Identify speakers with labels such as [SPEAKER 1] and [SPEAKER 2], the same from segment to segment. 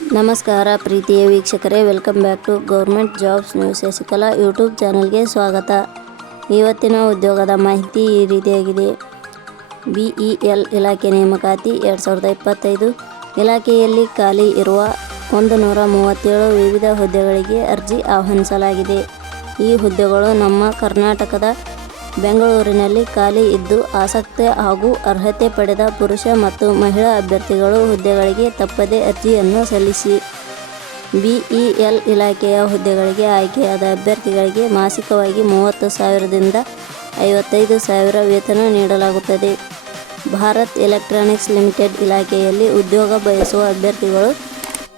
[SPEAKER 1] ನಮಸ್ಕಾರ ಪ್ರೀತಿಯ ವೀಕ್ಷಕರೇ welcome back to government jobs news Shashikala YouTube ಚಾನಲ್ಗೆ ಸ್ವಾಗತ. ಇವತ್ತಿನ ಉದ್ಯೋಗದ ಮಾಹಿತಿ ಈ ರೀತಿಯಾಗಿದೆ. ಬಿ ಇ ಎಲ್ ಇಲಾಖೆ ನೇಮಕಾತಿ ಎರಡು ಸಾವಿರದ ಇಪ್ಪತ್ತೈದು ಇಲಾಖೆಯಲ್ಲಿ ಖಾಲಿ ಇರುವ ಒಂದು ನೂರ ಮೂವತ್ತೇಳು ವಿವಿಧ ಹುದ್ದೆಗಳಿಗೆ ಅರ್ಜಿ ಆಹ್ವಾನಿಸಲಾಗಿದೆ. ಈ ಹುದ್ದೆಗಳು ನಮ್ಮ ಕರ್ನಾಟಕದ ಬೆಂಗಳೂರಿನಲ್ಲಿ ಖಾಲಿ ಇದ್ದು ಆಸಕ್ತ ಹಾಗೂ ಅರ್ಹತೆ ಪಡೆದ ಪುರುಷ ಮತ್ತು ಮಹಿಳಾ ಅಭ್ಯರ್ಥಿಗಳು ಹುದ್ದೆಗಳಿಗೆ ತಪ್ಪದೇ ಅರ್ಜಿಯನ್ನು ಸಲ್ಲಿಸಿ. ಬಿಇಎಲ್ ಇಲಾಖೆಯ ಹುದ್ದೆಗಳಿಗೆ ಆಯ್ಕೆಯಾದ ಅಭ್ಯರ್ಥಿಗಳಿಗೆ ಮಾಸಿಕವಾಗಿ ಮೂವತ್ತು ಸಾವಿರದಿಂದ ಐವತ್ತೈದು ಸಾವಿರ ವೇತನ ನೀಡಲಾಗುತ್ತದೆ. ಭಾರತ್ ಎಲೆಕ್ಟ್ರಾನಿಕ್ಸ್ ಲಿಮಿಟೆಡ್ ಇಲಾಖೆಯಲ್ಲಿ ಉದ್ಯೋಗ ಬಯಸುವ ಅಭ್ಯರ್ಥಿಗಳು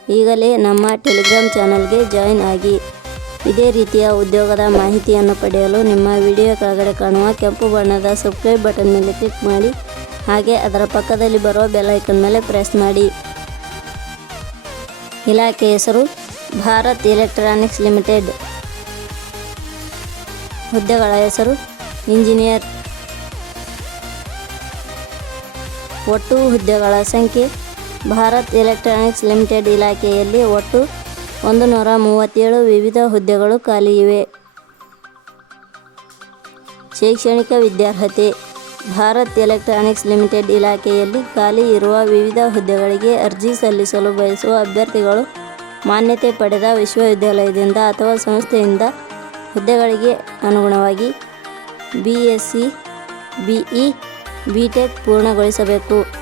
[SPEAKER 1] ಈಗಲೇ ನಮ್ಮ ಟೆಲಿಗ್ರಾಮ್ ಚಾನಲ್ಗೆ ಜಾಯಿನ್ ಆಗಿ. ಇದೇ ರೀತಿಯ ಉದ್ಯೋಗದ ಮಾಹಿತಿಯನ್ನು ಪಡೆಯಲು ನಿಮ್ಮ ವಿಡಿಯೋ ಕೆಳಗಡೆ ಕಾಣುವ ಕೆಂಪು ಬಣ್ಣದ ಸಬ್ಸ್ಕ್ರೈಬ್ ಬಟನ್ ಮೇಲೆ ಕ್ಲಿಕ್ ಮಾಡಿ, ಹಾಗೆ ಅದರ ಪಕ್ಕದಲ್ಲಿ ಬರುವ ಬೆಲೈಕನ್ ಮೇಲೆ ಪ್ರೆಸ್ ಮಾಡಿ. ಇಲಾಖೆ ಹೆಸರು, ಭಾರತ್ ಎಲೆಕ್ಟ್ರಾನಿಕ್ಸ್ ಲಿಮಿಟೆಡ್ ಹುದ್ದೆಗಳ ಹೆಸರು ಇಂಜಿನಿಯರ್ ಒಟ್ಟು ಹುದ್ದೆಗಳ ಸಂಖ್ಯೆ, ಭಾರತ್ ಎಲೆಕ್ಟ್ರಾನಿಕ್ಸ್ ಲಿಮಿಟೆಡ್ ಇಲಾಖೆಯಲ್ಲಿ ಒಟ್ಟು ಒಂದು ನೂರ ಮೂವತ್ತೇಳು ವಿವಿಧ ಹುದ್ದೆಗಳು ಖಾಲಿ ಇವೆ. ಶೈಕ್ಷಣಿಕ ವಿದ್ಯಾರ್ಹತೆ, ಭಾರತ್ ಎಲೆಕ್ಟ್ರಾನಿಕ್ಸ್ ಲಿಮಿಟೆಡ್ ಇಲಾಖೆಯಲ್ಲಿ ಖಾಲಿ ಇರುವ ವಿವಿಧ ಹುದ್ದೆಗಳಿಗೆ ಅರ್ಜಿ ಸಲ್ಲಿಸಲು ಬಯಸುವ ಅಭ್ಯರ್ಥಿಗಳು ಮಾನ್ಯತೆ ಪಡೆದ ವಿಶ್ವವಿದ್ಯಾಲಯದಿಂದ ಅಥವಾ ಸಂಸ್ಥೆಯಿಂದ ಹುದ್ದೆಗಳಿಗೆ ಅನುಗುಣವಾಗಿ B. S. C. BE B. Tech ಪೂರ್ಣಗೊಳಿಸಬೇಕು.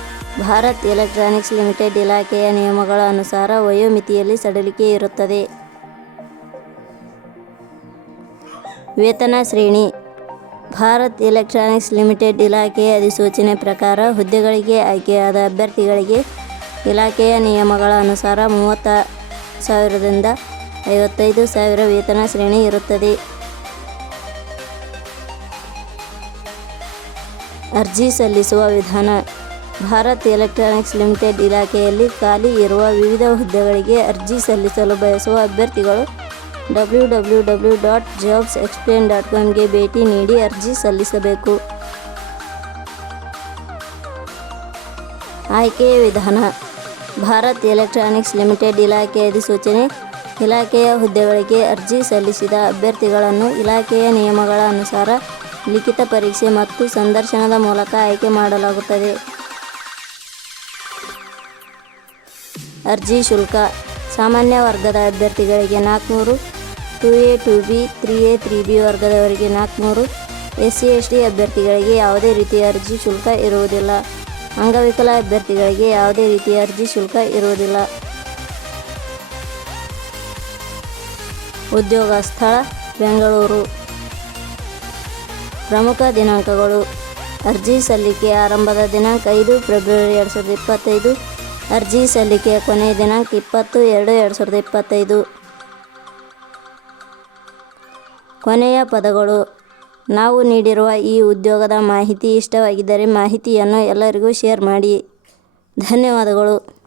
[SPEAKER 1] ಭಾರತ್ ಎಲೆಕ್ಟ್ರಾನಿಕ್ಸ್ ಲಿಮಿಟೆಡ್ ಇಲಾಖೆಯ ನಿಯಮಗಳ ಅನುಸಾರ ವಯೋಮಿತಿಯಲ್ಲಿ ಸಡಿಲಿಕೆ ಇರುತ್ತದೆ. ವೇತನ ಶ್ರೇಣಿ. ಭಾರತ್ ಎಲೆಕ್ಟ್ರಾನಿಕ್ಸ್ ಲಿಮಿಟೆಡ್ ಇಲಾಖೆಯ ಅಧಿಸೂಚನೆ ಪ್ರಕಾರ ಹುದ್ದೆಗಳಿಗೆ ಆಯ್ಕೆಯಾದ ಅಭ್ಯರ್ಥಿಗಳಿಗೆ ಇಲಾಖೆಯ ನಿಯಮಗಳ ಅನುಸಾರ ಮೂವತ್ತ ಸಾವಿರದಿಂದ ಐವತ್ತೈದು ಸಾವಿರ ವೇತನ ಶ್ರೇಣಿ ಇರುತ್ತದೆ. ಅರ್ಜಿ ಸಲ್ಲಿಸುವ ವಿಧಾನ. ಭಾರತ್ ಎಲೆಕ್ಟ್ರಾನಿಕ್ಸ್ ಲಿಮಿಟೆಡ್ ಇಲಾಖೆಯಲ್ಲಿ ಖಾಲಿ ಇರುವ ವಿವಿಧ ಹುದ್ದೆಗಳಿಗೆ ಅರ್ಜಿ ಸಲ್ಲಿಸಲು ಬಯಸುವ ಅಭ್ಯರ್ಥಿಗಳು W W W dot jobs explain dot ಕಾಮ್ಗೆ ಭೇಟಿ ನೀಡಿ ಅರ್ಜಿ ಸಲ್ಲಿಸಬೇಕು. ಆಯ್ಕೆಯ ವಿಧಾನ. ಭಾರತ್ ಎಲೆಕ್ಟ್ರಾನಿಕ್ಸ್ ಲಿಮಿಟೆಡ್ ಇಲಾಖೆ ಅಧಿಸೂಚನೆ ಇಲಾಖೆಯ ಹುದ್ದೆಗಳಿಗೆ ಅರ್ಜಿ ಸಲ್ಲಿಸಿದ ಅಭ್ಯರ್ಥಿಗಳನ್ನು ಇಲಾಖೆಯ ನಿಯಮಗಳ ಅನುಸಾರ ಲಿಖಿತ ಪರೀಕ್ಷೆ ಮತ್ತು ಸಂದರ್ಶನದ ಮೂಲಕ ಆಯ್ಕೆ ಮಾಡಲಾಗುತ್ತದೆ. ಅರ್ಜಿ ಶುಲ್ಕ. ಸಾಮಾನ್ಯ ವರ್ಗದ ಅಭ್ಯರ್ಥಿಗಳಿಗೆ ನಾಲ್ಕುನೂರು, two A, two B, three A, three B ವರ್ಗದವರಿಗೆ ನಾಲ್ಕುನೂರು. ಎಸ್ ಸಿ ಎಸ್ ಟಿ ಅಭ್ಯರ್ಥಿಗಳಿಗೆ ಯಾವುದೇ ರೀತಿಯ ಅರ್ಜಿ ಶುಲ್ಕ ಇರುವುದಿಲ್ಲ. ಅಂಗವಿಕಲ ಅಭ್ಯರ್ಥಿಗಳಿಗೆ ಯಾವುದೇ ರೀತಿಯ ಅರ್ಜಿ ಶುಲ್ಕ ಇರುವುದಿಲ್ಲ. ಉದ್ಯೋಗ ಸ್ಥಳ, ಬೆಂಗಳೂರು. ಪ್ರಮುಖ ದಿನಾಂಕಗಳು. ಅರ್ಜಿ ಸಲ್ಲಿಕೆ ಆರಂಭದ ದಿನಾಂಕ ಐದು, ಫೆಬ್ರವರಿ ಎರಡು ಸಾವಿರದ ಇಪ್ಪತ್ತೈದು. ಅರ್ಜಿ ಸಲ್ಲಿಕೆಯ ಕೊನೆಯ ದಿನಾಂಕ ಇಪ್ಪತ್ತು ಎರಡು ಎರಡು ಸಾವಿರದ ಇಪ್ಪತ್ತೈದು. ಕೊನೆಯ ಪದಗಳು. ನಾವು ನೀಡಿರುವ ಈ ಉದ್ಯೋಗದ ಮಾಹಿತಿ ಇಷ್ಟವಾಗಿದ್ದರೆ ಮಾಹಿತಿಯನ್ನು ಎಲ್ಲರಿಗೂ ಶೇರ್ ಮಾಡಿ. ಧನ್ಯವಾದಗಳು.